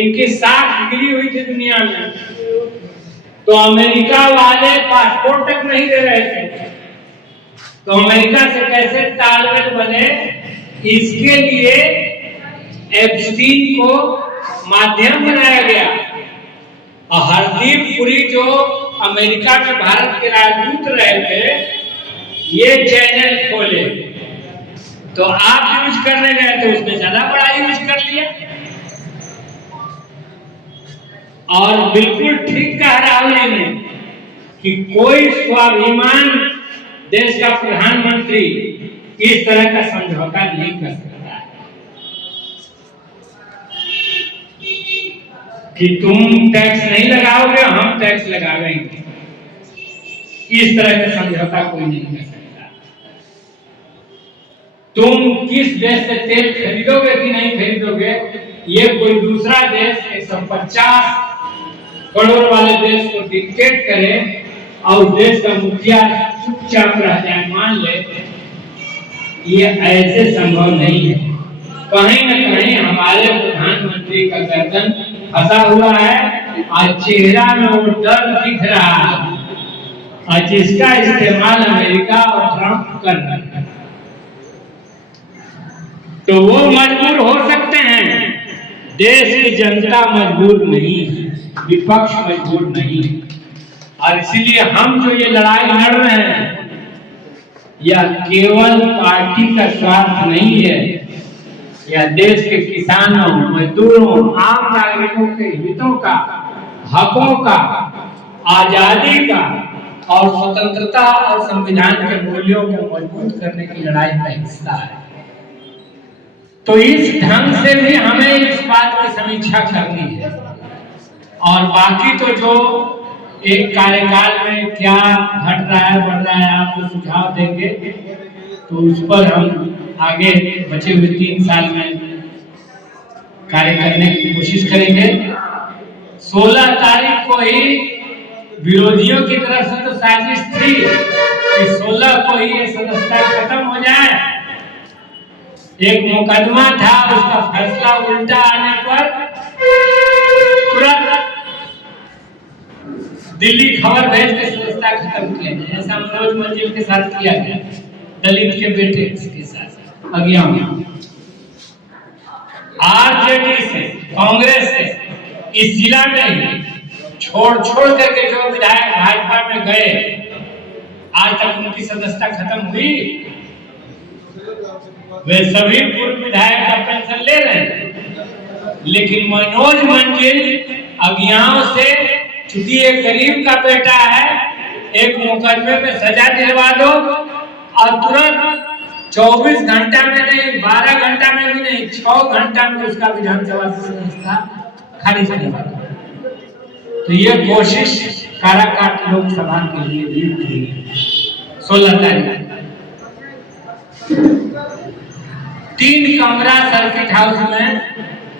इनकी साख गिरी हुई थी दुनिया में, तो अमेरिका वाले पासपोर्ट तक नहीं दे रहे थे। तो अमेरिका से कैसे तालमेल बने, इसके लिए एप्स्टीन को माध्यम बनाया गया। और हरदीप पुरी जो अमेरिका में भारत के राजदूत रहे थे, ये चैनल खोले, तो आप यूज करने गए तो उसने ज्यादा बड़ा यूज कर लिया। और बिल्कुल ठीक कह राहुल जी ने कि कोई स्वाभिमान देश का प्रधानमंत्री इस तरह का समझौता नहीं कर सकता है कि तुम टैक्स नहीं लगाओगे, हम टैक्स लगाएंगे। इस तरह का समझौता कोई नहीं कर सकता। तुम किस देश से तेल खरीदोगे कि नहीं खरीदोगे, ये कोई दूसरा देश 150 करोड़ वाले देश को डिक्टेट करे और देश का मुखिया चुपचाप रह जाए, मान ले, ये ऐसे संभव नहीं है। कहीं न कहीं हमारे प्रधानमंत्री का गर्दन फंसा हुआ है और चेहरा में वो डर दिख रहा है, और जिसका इस्तेमाल अमेरिका और ट्रंप कर रहे हैं। तो वो मजबूर हो सकते हैं, देश की जनता मजबूर नहीं है, विपक्ष मजबूर नहीं है। और इसीलिए हम जो ये लड़ाई लड़ रहे हैं, यह केवल पार्टी का स्वार्थ नहीं है, यह देश के किसानों, मजदूरों, आम नागरिकों के हितों का, हकों का, आजादी का और स्वतंत्रता और संविधान के मूल्यों को मजबूत करने की लड़ाई का हिस्सा है। तो इस ढंग से भी हमें इस बात की समीक्षा करनी है। और बाकी तो जो एक कार्यकाल में क्या घट रहा है, बढ़ रहा है, आपको सुझाव देंगे, तो उस पर हम आगे बचे हुए 3 साल में कार्य करने की कोशिश करेंगे। 16 तारीख को ही विरोधियों की तरफ से तो साजिश थी कि 16 को ही ये सदस्यता खत्म हो जाए। एक मुकदमा था, उसका फैसला उल्टा आने पर तुरंत दिल्ली खबर भेज के सदस्यता खत्म किया जाए। ऐसा मनोज मंजिल के साथ किया गया, दलित के बेटे के साथ अज्ञा में। आरजेडी से, कांग्रेस से इस जिला में छोड़ करके जो विधायक भाजपा में गए, आज तक उनकी सदस्यता खत्म हुई? वे सभी पूर्व विधायक का पेंशन ले रहे हैं, लेकिन मनोज मंजिल अज्ञाओं से, चूंकि एक गरीब का बेटा है, एक मुकदमे में सजा दिलवा दो और तुरंत 24 घंटा में नहीं, 12 घंटा में भी नहीं, 6 घंटा में उसका विधानसभा से सदस्यता खारिज करवा दो। तो ये कोशिश काराकाट लोकसभा के लिए भी हुई। 16 तारीख 3 कमरा सर्किट हाउस में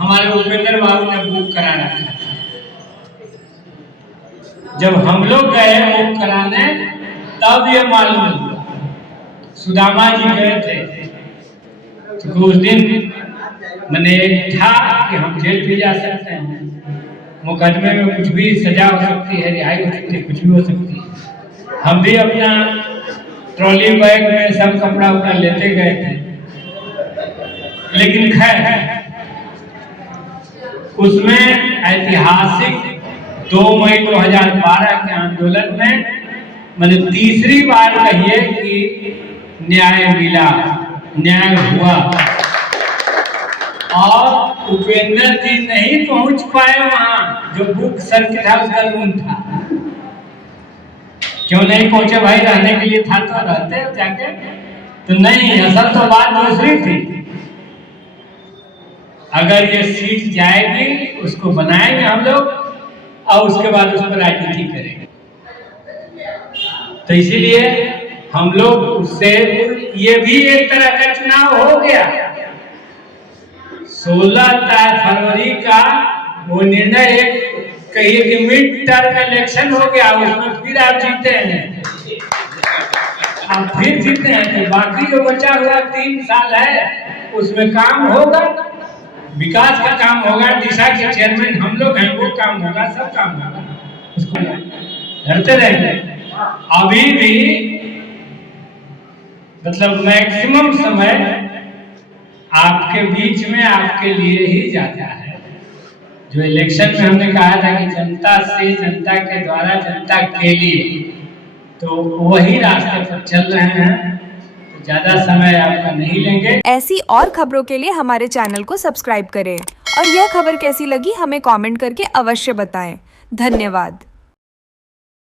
हमारे उपेंद्र बाबू ने बुक करा रखा था। जब हम लोग गए बुक कराने, तब ये मालूम हुआ। सुदामा जी गए थे, तो उस दिन मैंने था कि हम जेल भी जा सकते हैं, मुकदमे में कुछ भी सजा हो सकती है, रिहाई हो सकती है, कुछ भी हो सकती है। हम भी अपना ट्रॉली बैग में सब कपड़ा उपड़ा लेते गए थे, लेकिन खैर उसमें ऐतिहासिक 2 मई 2012 के आंदोलन में मैंने तीसरी बार कहिए कि न्याय मिला, न्याय हुआ। और उपेंद्र जी नहीं पहुंच पाए वहां, जो बुक सर्किट हाउस का रूम था। क्यों नहीं पहुंचे भाई? रहने के लिए था तो रहते जाके, तो नहीं, असल तो बात दूसरी थी। अगर ये सीट जाएगी, उसको बनाएंगे हम लोग और उसके बाद उस पर राजनीति करेंगे। तो इसीलिए हम लोग उससे, ये भी एक तरह का चुनाव हो गया। 16 फरवरी का वो निर्णय, एक कहिए कि मिड टर्म इलेक्शन हो गया, उसमें फिर आप जीते हैं, आप फिर जीते हैं, तो बाकी जो बचा हुआ 3 साल है उसमें काम होगा। विकास का काम होगा, दिशा के चेयरमैन हम लोग हैं, वो काम होगा, सब काम होगा, उसको लड़ते रहेंगे। अभी भी मतलब मैक्सिमम समय आपके बीच में आपके लिए ही जाता है। जो इलेक्शन में हमने कहा था कि जनता से, जनता के द्वारा, जनता के लिए, तो वही रास्ते पर चल रहे हैं। तो ज्यादा समय आपका नहीं लेंगे। ऐसी और खबरों के लिए हमारे चैनल को सब्सक्राइब करें और यह खबर कैसी लगी हमें कमेंट करके अवश्य बताएं। धन्यवाद।